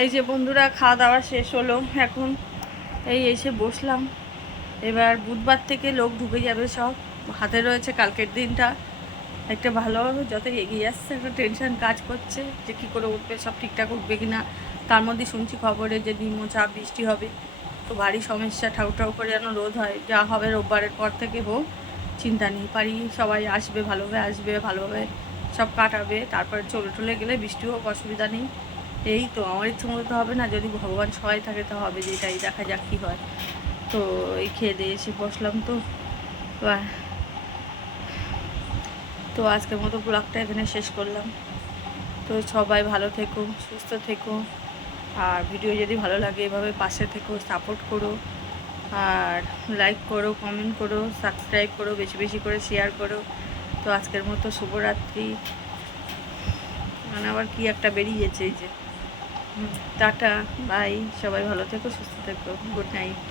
এই যে বন্ধুরা, খাওয়া দাওয়া শেষ হলো, এখন এই এসে বসলাম। এবার বুধবার থেকে লোক ঢুকে যাবে সব, হাতে রয়েছে কালকের দিনটা। একটা ভালোভাবে যত এগিয়ে আসছে একটা টেনশন কাজ করছে যে কী করে উঠবে, সব ঠিকঠাক উঠবে কি না। তার মধ্যে শুনছি খবরে যে নিম্নচাপ বৃষ্টি হবে, তো ভারী সমস্যা। ঠাউ ঠাউ করে যেন রোদ হয়, যা হবে রোববারের পর থেকে হোক, চিন্তা নেই। পারি সবাই আসবে, ভালোভাবে আসবে, ভালোভাবে সব কাটাবে, তারপরে চলে টলে গেলে বৃষ্টি হোক, অসুবিধা নেই। এই তো আমার ইচ্ছে মতো তো হবে না, যদি ভগবান সবাই থাকে তো হবে, যেটাই দেখা যাক কী হয়। তো এই খেয়ে দিয়ে এসে বসলাম। তো আজকের মতো ব্লগটা এখানে শেষ করলাম। তো সবাই ভালো থেকো, সুস্থ থেকো, আর ভিডিও যদি ভালো লাগে এভাবে পাশে থেকো, সাপোর্ট করো, আর লাইক করো, কমেন্ট করো, সাবস্ক্রাইব করো, বেশি বেশি করে শেয়ার করো। তো আজকের মতো শুভরাত্রি। মানে আবার কি একটা বেরিয়েছে এই যে। টাটা, বাই, সবাই ভালো থেকো, সুস্থ থেকো, গুড নাইট।